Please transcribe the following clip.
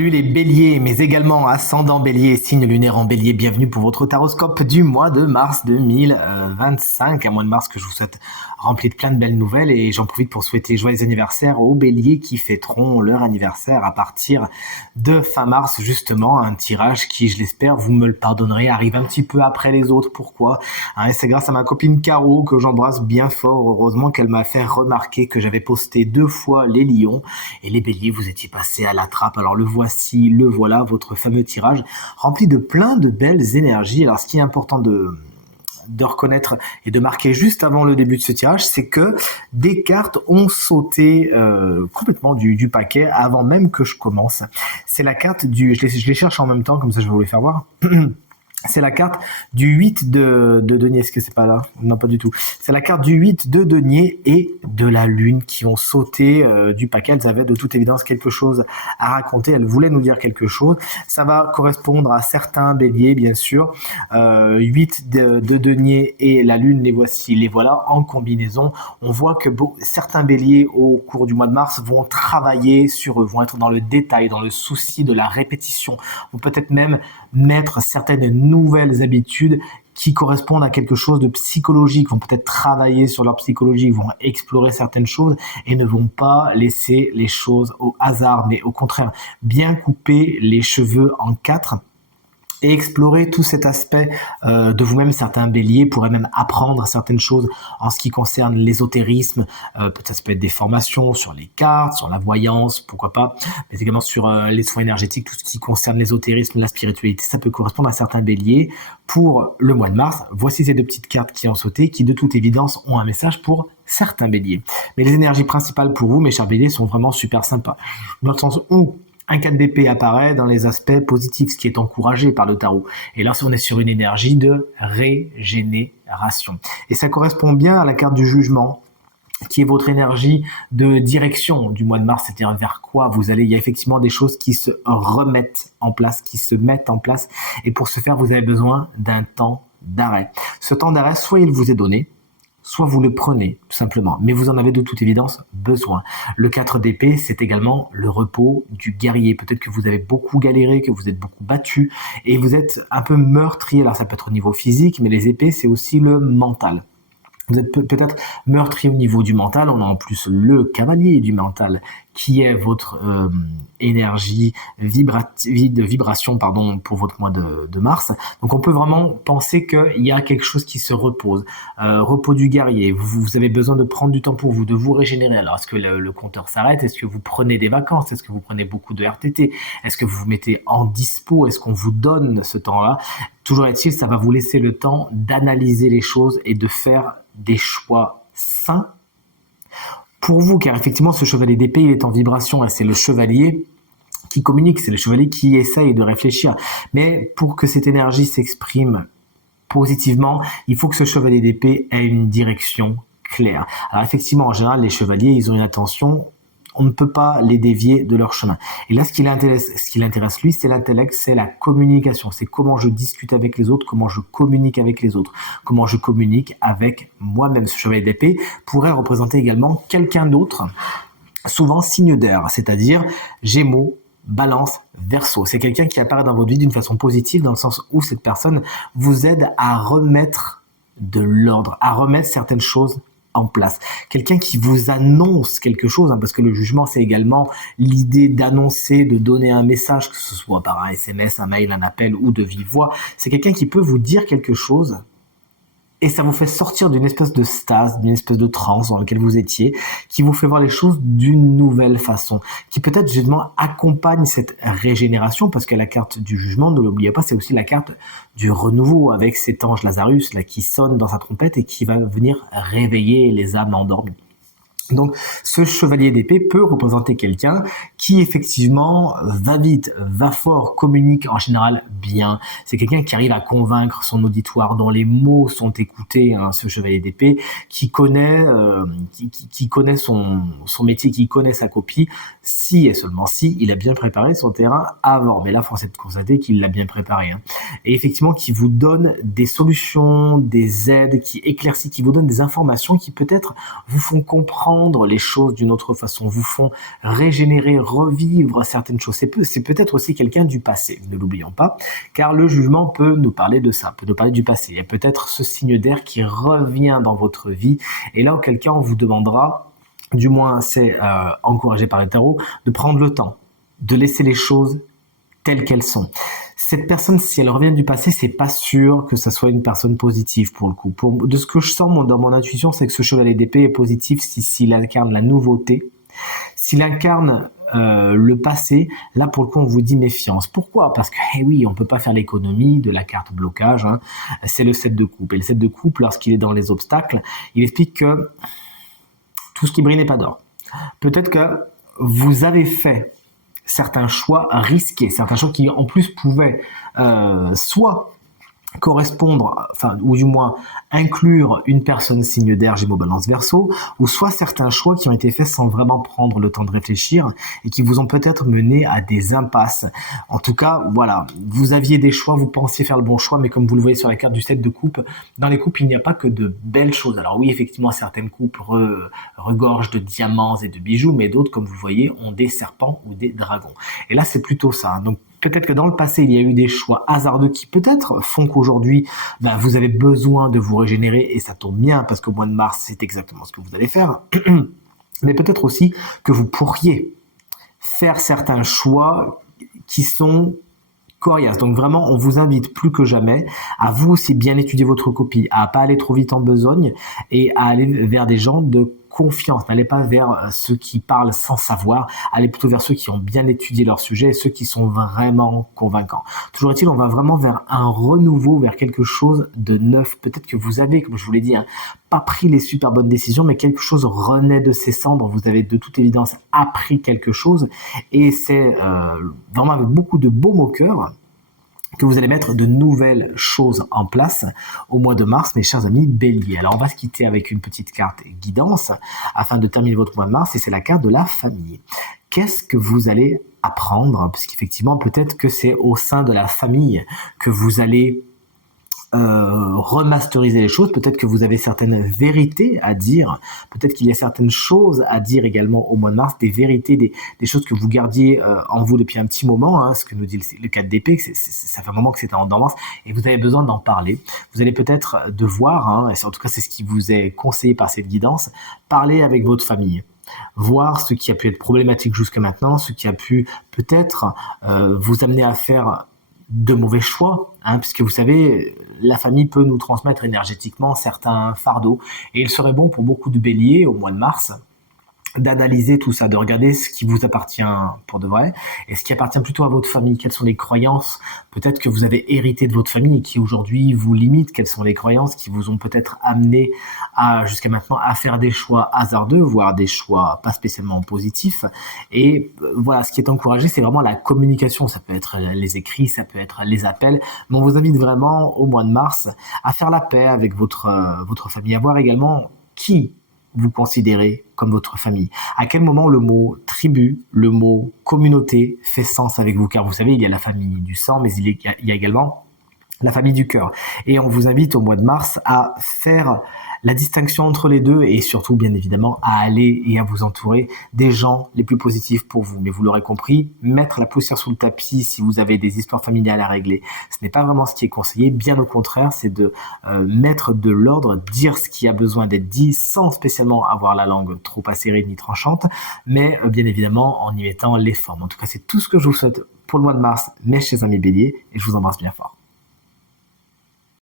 Salut les béliers, mais également ascendant bélier, signe lunaire en bélier. Bienvenue pour votre taroscope du mois de mars 2025. Un mois de mars que je vous souhaite rempli de plein de belles nouvelles et j'en profite pour souhaiter joyeux anniversaire aux béliers qui fêteront leur anniversaire à partir de fin mars, justement. Un tirage qui, je l'espère, vous me le pardonnerez, arrive un petit peu après les autres. Pourquoi ? Et c'est grâce à ma copine Caro que j'embrasse bien fort. Heureusement qu'elle m'a fait remarquer que j'avais posté 2 fois les lions et les béliers, vous étiez passés à la trappe. Alors le voici, le voilà, votre fameux tirage rempli de plein de belles énergies. Alors ce qui est important de reconnaître et de marquer juste avant le début de ce tirage, c'est que des cartes ont sauté complètement du paquet avant même que je commence. C'est la carte du... Je les cherche en même temps, comme ça je vais vous les faire voir. C'est la carte du 8 de denier. Est-ce que c'est pas là ? Non, pas du tout. C'est la carte du 8 de denier et de la lune qui ont sauté du paquet. Elles avaient de toute évidence quelque chose à raconter. Elles voulaient nous dire quelque chose. Ça va correspondre à certains béliers, bien sûr. 8 de denier et la lune, les voilà en combinaison. On voit que certains béliers au cours du mois de mars vont travailler sur eux, vont être dans le détail, dans le souci de la répétition, vont peut-être même mettre certaines nouvelles habitudes qui correspondent à quelque chose de psychologique, vont peut-être travailler sur leur psychologie, vont explorer certaines choses et ne vont pas laisser les choses au hasard, mais au contraire, bien couper les cheveux en 4 et explorer tout cet aspect de vous-même. Certains béliers pourraient même apprendre certaines choses en ce qui concerne l'ésotérisme, peut-être ça peut être des formations sur les cartes, sur la voyance, pourquoi pas, mais également sur les soins énergétiques, tout ce qui concerne l'ésotérisme, la spiritualité, ça peut correspondre à certains béliers pour le mois de mars. Voici ces 2 petites cartes qui ont sauté, qui de toute évidence ont un message pour certains béliers. Mais les énergies principales pour vous, mes chers béliers, sont vraiment super sympas, dans le sens où un 4 d'épée apparaît dans les aspects positifs, ce qui est encouragé par le tarot. Et là, on est sur une énergie de régénération. Et ça correspond bien à la carte du jugement, qui est votre énergie de direction du mois de mars, c'est-à-dire vers quoi vous allez. Il y a effectivement des choses qui se remettent en place, qui se mettent en place. Et pour ce faire, vous avez besoin d'un temps d'arrêt. Ce temps d'arrêt, soit il vous est donné, soit vous le prenez, tout simplement. Mais vous en avez de toute évidence besoin. Le 4 d'épée, c'est également le repos du guerrier. Peut-être que vous avez beaucoup galéré, que vous êtes beaucoup battu, et vous êtes un peu meurtrier. Alors ça peut être au niveau physique, mais les épées, c'est aussi le mental. Vous êtes peut-être meurtrier au niveau du mental. On a en plus le cavalier du mental, qui est votre énergie de vibration pour votre mois de mars. Donc on peut vraiment penser qu'il y a quelque chose qui se repose. Repos du guerrier, vous avez besoin de prendre du temps pour vous, de vous régénérer. Alors est-ce que le compteur s'arrête ? Est-ce que vous prenez des vacances ? Est-ce que vous prenez beaucoup de RTT ? Est-ce que vous vous mettez en dispo ? Est-ce qu'on vous donne ce temps-là ? Toujours est-il, ça va vous laisser le temps d'analyser les choses et de faire des choix sains pour vous, car effectivement ce chevalier d'épée il est en vibration et c'est le chevalier qui communique, c'est le chevalier qui essaye de réfléchir. Mais pour que cette énergie s'exprime positivement, il faut que ce chevalier d'épée ait une direction claire. Alors effectivement, en général, les chevaliers, ils ont une attention, on ne peut pas les dévier de leur chemin. Et là, ce qui l'intéresse lui, c'est l'intellect, c'est la communication. C'est comment je discute avec les autres, comment je communique avec les autres, comment je communique avec moi-même. Ce chevalier d'épée pourrait représenter également quelqu'un d'autre, souvent signe d'air, c'est-à-dire Gémeaux, Balance, Verseau. C'est quelqu'un qui apparaît dans votre vie d'une façon positive, dans le sens où cette personne vous aide à remettre de l'ordre, à remettre certaines choses en place. Quelqu'un qui vous annonce quelque chose, parce que le jugement, c'est également l'idée d'annoncer, de donner un message, que ce soit par un SMS, un mail, un appel ou de vive voix. C'est quelqu'un qui peut vous dire quelque chose et ça vous fait sortir d'une espèce de stase, d'une espèce de transe dans laquelle vous étiez, qui vous fait voir les choses d'une nouvelle façon, qui peut-être justement accompagne cette régénération, parce que la carte du jugement, ne l'oubliez pas, c'est aussi la carte du renouveau, avec cet ange Lazarus là, qui sonne dans sa trompette et qui va venir réveiller les âmes endormies. Donc, ce chevalier d'épée peut représenter quelqu'un qui, effectivement, va vite, va fort, communique en général bien. C'est quelqu'un qui arrive à convaincre son auditoire, dont les mots sont écoutés, ce chevalier d'épée, qui connaît son métier, qui connaît sa copie, si et seulement si il a bien préparé son terrain avant. Mais là, force est de constater qu'il l'a bien préparé. Et effectivement, qui vous donne des solutions, des aides, qui éclaircit, qui vous donne des informations qui peut-être vous font comprendre comprendre les choses d'une autre façon, vous font régénérer, revivre certaines choses. C'est peut-être aussi quelqu'un du passé, ne l'oublions pas, car le jugement peut nous parler de ça, peut nous parler du passé. Il y a peut-être ce signe d'air qui revient dans votre vie, et là, auquel cas, on vous demandera, du moins c'est encouragé par le tarot, de prendre le temps, de laisser les choses telles qu'elles sont. Cette personne, si elle revient du passé, c'est pas sûr que ça soit une personne positive pour le coup. De ce que je sens dans mon intuition, c'est que ce chevalier d'épée est positif s'il incarne la nouveauté, s'il incarne le passé. Là, pour le coup, on vous dit méfiance. Pourquoi ? Parce que, oui, on peut pas faire l'économie de la carte blocage. Hein. C'est le 7 de coupe. Et le 7 de coupe, lorsqu'il est dans les obstacles, il explique que tout ce qui brille n'est pas d'or. Peut-être que vous avez fait certains choix risqués, certains choix qui en plus pouvaient soit correspondre, enfin, ou du moins inclure une personne signe d'air, Gémeaux, Balance, Verseau, ou soit certains choix qui ont été faits sans vraiment prendre le temps de réfléchir et qui vous ont peut-être mené à des impasses. En tout cas, voilà, vous aviez des choix, vous pensiez faire le bon choix, mais comme vous le voyez sur la carte du 7 de coupe, dans les coupes, il n'y a pas que de belles choses. Alors oui, effectivement, certaines coupes regorgent de diamants et de bijoux, mais d'autres, comme vous le voyez, ont des serpents ou des dragons. Et là, c'est plutôt ça. Donc, peut-être que dans le passé, il y a eu des choix hasardeux qui peut-être font qu'aujourd'hui, vous avez besoin de vous régénérer, et ça tombe bien parce qu'au mois de mars, c'est exactement ce que vous allez faire. Mais peut-être aussi que vous pourriez faire certains choix qui sont coriaces. Donc vraiment, on vous invite plus que jamais à vous aussi bien étudier votre copie, à pas aller trop vite en besogne et à aller vers des gens de confiance. N'allez pas vers ceux qui parlent sans savoir, allez plutôt vers ceux qui ont bien étudié leur sujet et ceux qui sont vraiment convaincants. Toujours est-il, on va vraiment vers un renouveau, vers quelque chose de neuf. Peut-être que vous avez, comme je vous l'ai dit, pas pris les super bonnes décisions, mais quelque chose renaît de ses cendres. Vous avez de toute évidence appris quelque chose, et c'est vraiment avec beaucoup de baume au cœur que vous allez mettre de nouvelles choses en place au mois de mars, mes chers amis Bélier. Alors, on va se quitter avec une petite carte guidance afin de terminer votre mois de mars, et c'est la carte de la famille. Qu'est-ce que vous allez apprendre ? Parce qu'effectivement, peut-être que c'est au sein de la famille que vous allez remasteriser les choses. Peut-être que vous avez certaines vérités à dire, peut-être qu'il y a certaines choses à dire également au mois de mars, des vérités, des choses que vous gardiez en vous depuis un petit moment, hein, ce que nous dit le 4 d'épée, ça fait un moment que c'est en dormance et vous avez besoin d'en parler. Vous allez peut-être devoir, et en tout cas c'est ce qui vous est conseillé par cette guidance, parler avec votre famille, voir ce qui a pu être problématique jusqu'à maintenant, ce qui a pu peut-être vous amener à faire de mauvais choix, puisque vous savez, la famille peut nous transmettre énergétiquement certains fardeaux, et il serait bon pour beaucoup de béliers au mois de mars d'analyser tout ça, de regarder ce qui vous appartient pour de vrai et ce qui appartient plutôt à votre famille. Quelles sont les croyances peut-être que vous avez héritées de votre famille et qui aujourd'hui vous limitent? Quelles sont les croyances qui vous ont peut-être amené jusqu'à maintenant à faire des choix hasardeux, voire des choix pas spécialement positifs? Et voilà, ce qui est encouragé, c'est vraiment la communication. Ça peut être les écrits, ça peut être les appels, mais on vous invite vraiment au mois de mars à faire la paix avec votre famille, à voir également qui vous considérez comme votre famille. À quel moment le mot tribu, le mot communauté fait sens avec vous? Car vous savez, il y a la famille du sang, mais il y a également la famille du cœur. Et on vous invite au mois de mars à faire la distinction entre les deux et surtout, bien évidemment, à aller et à vous entourer des gens les plus positifs pour vous. Mais vous l'aurez compris, mettre la poussière sous le tapis si vous avez des histoires familiales à régler, ce n'est pas vraiment ce qui est conseillé. Bien au contraire, c'est de mettre de l'ordre, dire ce qui a besoin d'être dit sans spécialement avoir la langue trop acérée ni tranchante, mais bien évidemment en y mettant les formes. En tout cas, c'est tout ce que je vous souhaite pour le mois de mars, mes chers amis Béliers, et je vous embrasse bien fort.